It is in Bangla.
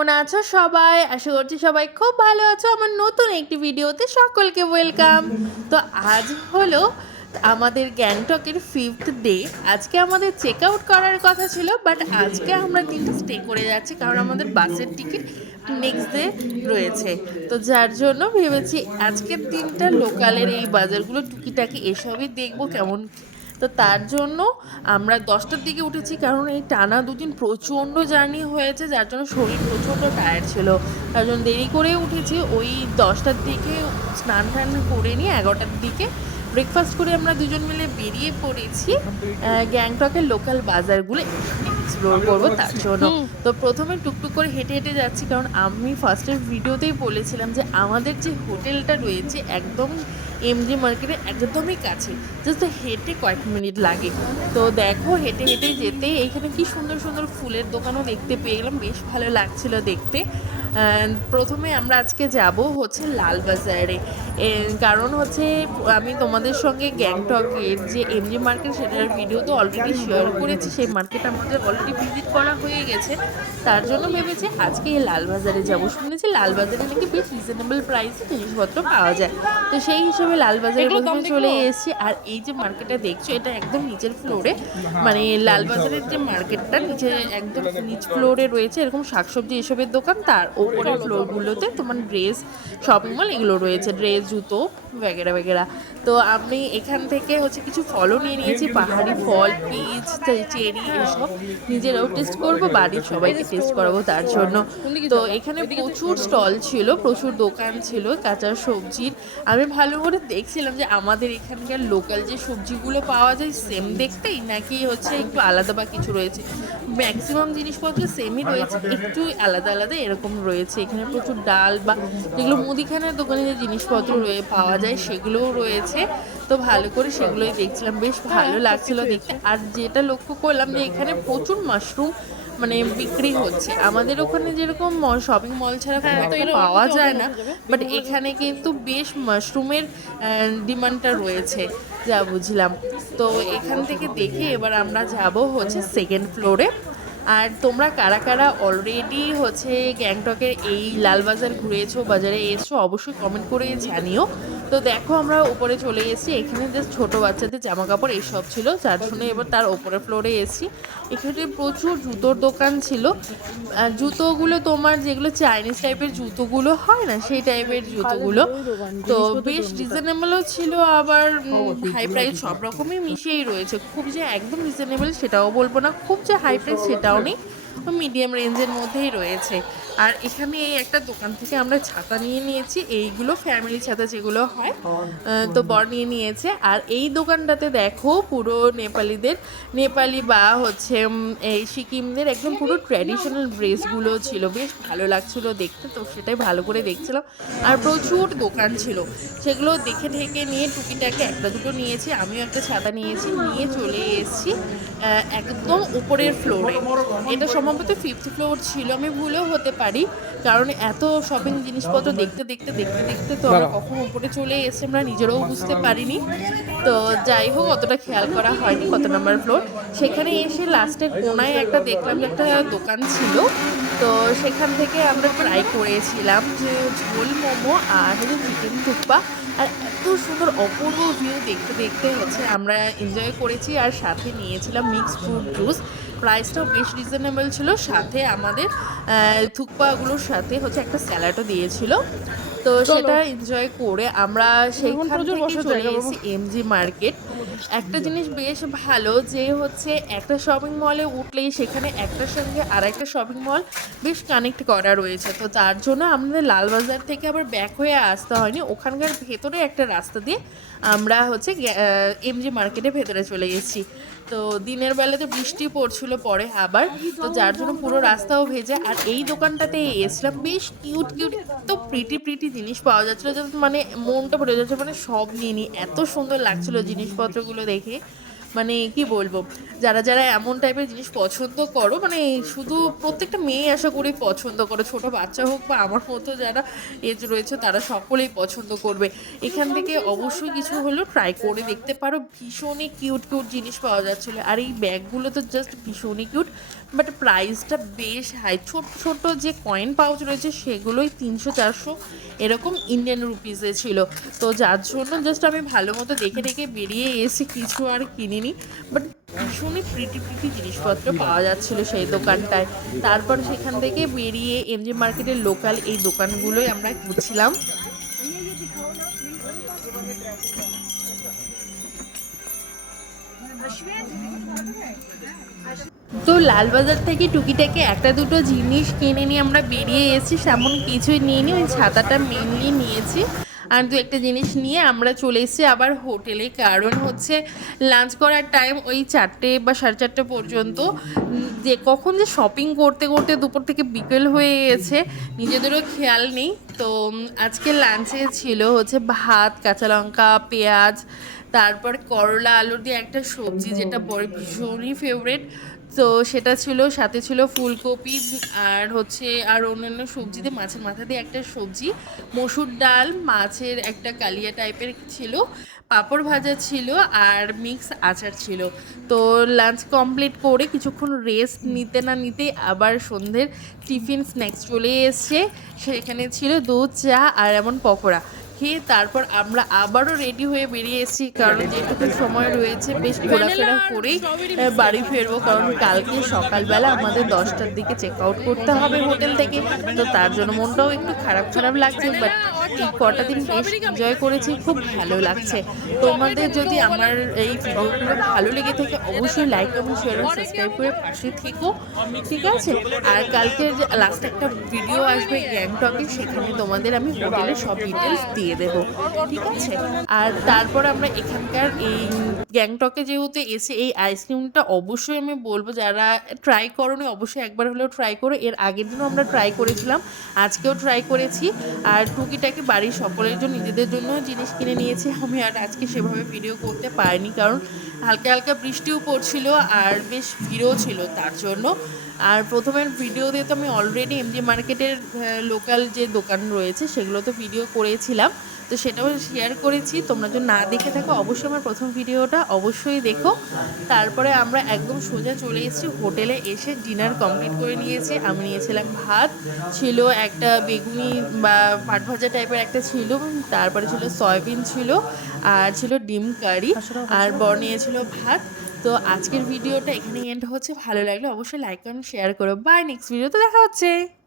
কেমন আছো সবাই? আশা করছি সবাই খুব ভালো আছো। আমার নতুন একটি ভিডিওতে সকলকে ওয়েলকাম তো আজ হলো আমাদের গ্যাংটকের ফিফথ ডে আজকে আমাদের চেক আউট করার কথা ছিল বাট আজকে আমরা দিনটা স্টে করে যাচ্ছি, কারণ আমাদের বাসের টিকিট নেক্সট ডে রয়েছে। তো যার জন্য ভেবেছি আজকের দিনটা লোকালের এই বাজারগুলো টুকিটাকি এসবই দেখব, কেমন তো তার জন্য আমরা দশটার দিকে উঠেছি কারণ এই টানা দুদিন প্রচণ্ড জার্নি হয়েছে যার জন্য শরীর প্রচণ্ড টায়ার্ড ছিল। তার জন্য দেরি করে উঠেছি। ওই দশটার দিকে স্নান টান করে নিয়ে এগারোটার দিকে ব্রেকফাস্ট করে আমরা দুজন মিলে বেরিয়ে পড়েছি গ্যাংটকের লোকাল বাজারগুলো। এক্সপ্লোর করব তার জন্য। তো প্রথমে টুকটুক করে হেঁটে হেঁটে যাচ্ছি কারণ আমি ফার্স্টের ভিডিওতেই বলেছিলাম যে আমাদের যে হোটেলটা রয়েছে একদম এমজি মার্কেটে একদমই কাছে। জাস্ট হেঁটে কয়েক মিনিট লাগে। তো দেখো, হেঁটে হেঁটে যেতে এইখানে কি সুন্দর সুন্দর ফুলের দোকানও দেখতে পেয়ে গেলাম। বেশ ভালো লাগছিল দেখতে। প্রথমে আমরা আজকে যাব হচ্ছে লালবাজারে কারণ হচ্ছে আমি তোমাদের সঙ্গে গ্যাংটকের যে এমজি মার্কেট সেটার ভিডিও তো অলরেডি শেয়ার করেছি। সেই মার্কেট আমাদের অলরেডি ভিজিট করা হয়ে গেছে। তার জন্য ভেবেছি আজকে এই লালবাজারে যাব। শুনেছি লালবাজারে নাকি বেশ রিজনেবল প্রাইসে জিনিসপত্র পাওয়া যায়। তো সেই হিসেবে লালবাজারে প্রথমে চলে এসেছি। আর এই যে মার্কেটটা দেখছ এটা একদম নিচের ফ্লোরে মানে লালবাজারের যে মার্কেটটা নিচে একদম নিচ ফ্লোরে রয়েছে। এরকম শাকসবজি এসবের দোকান তার ওপরের ফ্লোরগুলোতে তোমার ড্রেস শপিং মল এগুলো রয়েছে। ড্রেস জুতো বেগেরা বেগেরা তো আমি এখান থেকে হচ্ছে কিছু ফলও নিয়ে নিয়েছি, পাহাড়ি ফল পিচ চেরি, এসব নিজেরাও টেস্ট করব, বাড়ির সবাইকে টেস্ট করাবো তার জন্য। তো এখানে প্রচুর স্টল ছিল, প্রচুর দোকান ছিল, কাঁচা সবজির। আমি ভালো করে দেখছিলাম যে আমাদের এখানকার লোকাল যে সবজিগুলো পাওয়া যায় সেম দেখতেই নাকি হচ্ছে একটু আলাদা বা কিছু রয়েছে। ম্যাক্সিমাম জিনিসপত্র সেমই রয়েছে, একটু আলাদা আলাদা এরকম রয়েছে। এখানে প্রচুর ডাল বা যেগুলো মুদিখানার দোকানে যে জিনিসপত্র রয়ে পাওয়া যায় সেগুলোও রয়েছে। তো ভালো করে সেগুলোই দেখছিলাম বেশ ভালো লাগছিল দেখতে। আর যেটা লক্ষ্য করলাম যে এখানে প্রচুর মাশরুম মানে বিক্রি হচ্ছে। আমাদের ওখানে যেরকম শপিং মল ছাড়া খুব একটা পাওয়া যায় না। বাট এখানে কিন্তু বেশ মাশরুমের ডিমান্ডটা রয়েছে যা বুঝলাম। তো এখান থেকে দেখে এবার আমরা যাব হচ্ছে সেকেন্ড ফ্লোরে আর তোমরা কারা কারা অলরেডি হচ্ছে গ্যাংটকের এই লালবাজার ঘুরেছো বাজারে এসছো অবশ্যই কমেন্ট করে জানিও। তো দেখো আমরা উপরে চলে এসেছি এখানে জাস্ট ছোটো বাচ্চাদের জামা কাপড় এইসব ছিল। যার জন্য এবার তার ওপরে ফ্লোরে এসেছি। এখানে প্রচুর জুতোর দোকান ছিল। জুতোগুলো তোমার যেগুলো চাইনিজ টাইপের জুতোগুলো হয় না সেই টাইপের জুতোগুলো। তো বেশ রিজনেবলও ছিল আবার হাই প্রাইস সব রকমই মিশিয়েই রয়েছে। খুব যে একদম রিজনেবল সেটাও বলব না। খুব যে হাই প্রাইস সেটাও নেই। মিডিয়াম রেঞ্জের মধ্যেই রয়েছে। আর এখানে এই একটা দোকান থেকে আমরা ছাতা নিয়ে নিয়েছি। এইগুলো ফ্যামিলি ছাতা যেগুলো হয় তো বর নিয়ে নিয়েছে। আর এই দোকানটাতে দেখো পুরো নেপালিদের নেপালি বা হচ্ছে এই সিকিমদের একদম পুরো ট্র্যাডিশনাল ড্রেসগুলো ছিল। বেশ ভালো লাগছিল দেখতে তো সেটাই ভালো করে দেখছিলাম। আর প্রচুর দোকান ছিল। সেগুলো দেখে ঠেকে নিয়ে টুকিটাকে একটা দুটো নিয়েছি আমিও একটা ছাতা নিয়েছি নিয়ে চলে এসেছি একদম উপরের ফ্লোরে এটা সম্ভবত ফিফথ ফ্লোর ছিল আমি ভুলেও হতে পারি। কারণ এত শপিং জিনিসপত্র দেখতে দেখতে দেখতে দেখতে তো আমরা কখন উপরে চলে এসে আমরা নিজেরাও বুঝতে পারিনি। তো যাই হোক অতটা খেয়াল করা হয়নি কত নাম্বার ফ্লোর সেখানে এসে লাস্টের কোনায় একটা দেখলাম একটা দোকান ছিল। তো সেখান থেকে আমরা ট্রাই করেছিলাম যে ঝোল মোমো আর হচ্ছে চিকেন থুপ্পা। আর এত সুন্দর অপূর্ব ভিউ দেখতে দেখতে হচ্ছে। আমরা এনজয় করেছি আর সাথে নিয়েছিলাম মিক্সড ফ্রুট জুস প্রাইসটাও বেশ রিজনেবল ছিল। সাথে আমাদের থুকপাগুলোর সাথে হচ্ছে একটা স্যালাডও দিয়েছিল। তো সেটা এনজয় করে আমরা সেইখান থেকে চলে এসেছি এমজি মার্কেট একটা জিনিস বেশ ভালো যে হচ্ছে একটা শপিং মলে উঠলেই সেখানে একটার সঙ্গে আর একটা শপিং মল বেশ কানেক্ট করা রয়েছে। তো তার জন্য আমাদের লালবাজার থেকে আবার ব্যাক হয়ে আসতে হয়নি। ওখানকার ভেতরে একটা রাস্তা দিয়ে আমরা হচ্ছে এমজি মার্কেটের ভেতরে চলে গেছি। তো দিনের বেলাতে বৃষ্টি পড়ছিল পরে আবার, তো যার জন্য পুরো রাস্তাও ভেজে। আর এই দোকানটাতে এসলাম বেশ কিউট কিউট তো প্রিটি প্রিটি জিনিস পাওয়া যাচ্ছিল। যাতে মানে মনটা ভরে যাচ্ছে মানে সব নিয়ে নিই এত সুন্দর লাগছিল জিনিসপত্রগুলো দেখে। মানে কি বলব, যারা যারা এমন টাইপের জিনিস পছন্দ করো মানে শুধু প্রত্যেকটা মেয়ে আশা করি পছন্দ করো, ছোট বাচ্চা হোক বা আমার মতো যারা এজ রয়েছে, তারা সকলেই পছন্দ করবে। এখান থেকে অবশ্যই কিছু হলেও ট্রাই করে দেখতে পারো, ভীষণই কিউট কিউট জিনিস পাওয়া যাচ্ছিল। আর এই ব্যাগগুলো তো জাস্ট ভীষণই কিউট বাট প্রাইসটা বেশ হাই ছোট ছোট যে কয়েন পাউচ রয়েছে, সেগুলোই তিনশো চারশো এরকম ইন্ডিয়ান রুপিসে ছিল। তো যার জন্য জাস্ট আমি ভালো মতো দেখে দেখে বেরিয়ে এসে কিছু আর কিনিনি। বাট ভীষণই প্রিটি প্রিটি জিনিসপত্র পাওয়া যাচ্ছিল সেই দোকানটায়। তারপর সেখান থেকে বেরিয়ে এমজি মার্কেটের লোকাল এই দোকানগুলোই আমরা ঘুরছিলাম। তো লালবাজার থেকে টুকিটাকে একটা দুটো জিনিস কিনে নিয়ে আমরা বেরিয়ে এসেছি তেমন কিছুই নিইনি, ওই ছাতাটা মেনলি নিয়েছি। আর দু একটা জিনিস নিয়ে আমরা চলে এসেছি আবার হোটেলে, কারণ হচ্ছে লাঞ্চ করার টাইম ওই চারটে বা সাড়ে চারটে পর্যন্ত, যে কখন যে শপিং করতে করতে দুপুর থেকে বিকেল হয়ে গেছে, নিজেদেরও খেয়াল নেই। তো আজকে লাঞ্চে ছিল হচ্ছে ভাত, কাঁচা লঙ্কা, পেঁয়াজ, তারপর করলা আলুর দিয়ে একটা সবজি, যেটা বড় ভীষণই ফেভারেট তো সেটা ছিল, সাথে ছিল ফুলকপি আর হচ্ছে আর অন্যান্য সবজি দিয়ে মাছের মাথা দিয়ে একটা সবজি। মসুর ডাল, মাছের একটা কালিয়া টাইপের ছিল, পাঁপড় ভাজা ছিল আর মিক্স আচার ছিল। তো লাঞ্চ কমপ্লিট করে কিছুক্ষণ রেস্ট নিতে না নিতেই আবার সন্ধ্যের টিফিন স্ন্যাক্স চলে এসছে। সেখানে ছিল দুধ, চা আর এমন পকোড়া। খেয়ে তারপর আমরা আবারও রেডি হয়ে বেরিয়ে এসেছি কারণ যেটুকু সময় রয়েছে বেশ ঘোরাফেরা করেই বাড়ি ফিরবো কারণ কালকে সকালবেলা আমাদের দশটার দিকে চেক আউট করতে হবে হোটেল থেকে। তো তার জন্য মনটাও একটু খারাপ খারাপ লাগছে বাট এই কটা দিন বেশ এনজয় করেছি, খুব ভালো লাগছে। তোমাদের যদি আমার এই ভিডিওগুলো ভালো লেগে থাকে, অবশ্যই লাইক কমেন্ট শেয়ার এবং সাবস্ক্রাইব করে পাশে থেকো, ঠিক আছে? আর কালকে লাস্ট একটা ভিডিও আসবে গ্যাংটকে, সেখানে তোমাদের আমি হোটেলের সব ডিটেলস দিয়ে দেবো, ঠিক আছে? আর তারপর আমরা এখানকার এই গ্যাংটকে যেহেতু এসে এই আইসক্রিমটা অবশ্যই আমি বলব, যারা ট্রাই করোনি, অবশ্যই একবার হলেও ট্রাই করো। এর আগের দিনও আমরা ট্রাই করেছিলাম, আজকেও ট্রাই করেছি। আর টুকিটাকে বাড়ির সকলের জন্য, নিজেদের জন্য জিনিস কিনে নিয়েছি। আমি আর আজকে সেভাবে ভিডিও করতে পারিনি, কারণ হালকা হালকা বৃষ্টিও পড়ছিল আর বেশ ভিড়ও ছিল তার জন্য। আর প্রথমের ভিডিও দিয়ে তো আমি অলরেডি এমজি মার্কেটের লোকাল যে দোকান রয়েছে সেগুলো তো ভিডিও করেছিলাম। তো সেটাও শেয়ার করেছি। তোমরা যদি না দেখে থাকো, অবশ্যই আমার প্রথম ভিডিওটা অবশ্যই দেখো। তারপরে আমরা একদম সোজা চলে এসেছি। হোটেলে এসে ডিনার কমপ্লিট করে নিয়েছি। আমি নিয়েছিলাম ভাত। ছিল একটা বেগুনি বা পাট ভাজা টাইপের একটা ছিল। তারপরে ছিল সয়াবিন ছিল। আর ছিল ডিম কারি। আর বর নিয়েছিল ভাত। তো আজকের ভিডিওটা এখানে এন্ড হচ্ছে। ভালো লাগলে অবশ্যই লাইক কমেন্ট শেয়ার করো। বাই নেক্সট ভিডিওতে দেখা হচ্ছে।